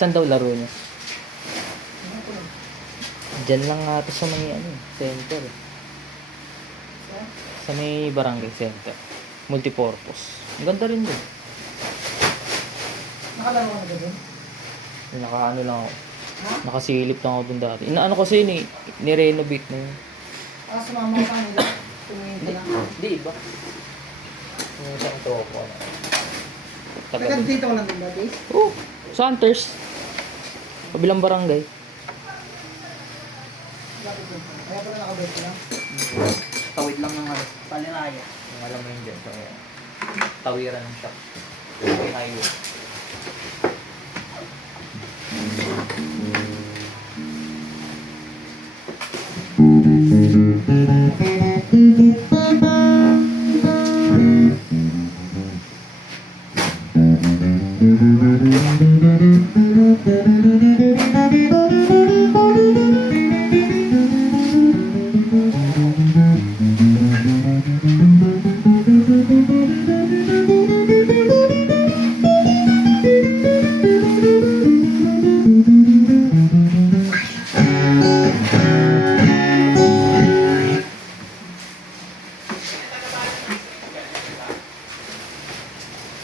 Saan daw laro niya? Diyan lang nga ito sa may center. Sa may barangay center. Multipurpose. Ang ganda rin doon. Nakalaro ka na doon? Nakaano lang ako. Ha? Nakasilip lang ako doon dati. Inaano kasi yun ni-renovate na yun. Sumama ka nila. Tumingin ka lang. Hindi iba. Yung isang tropo. Tagal dito ka lang din ba, Days? Oh, sa Hunters. Kabilang barangay. Bakit doon? Kaya pala nakabait ka lang? Tawid lang ng Palinaya. Yung alam mo yun dyan. So, tawiran ng shop. May highway.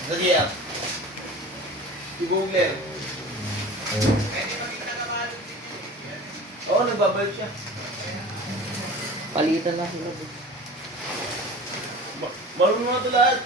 Sige yan. I-google. Oo, nagbabalik siya. Palitan na sila. Marunong na ito lahat.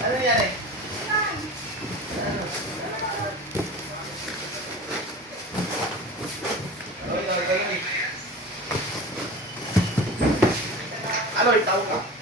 Ano nangyari? Ano, itaw ka?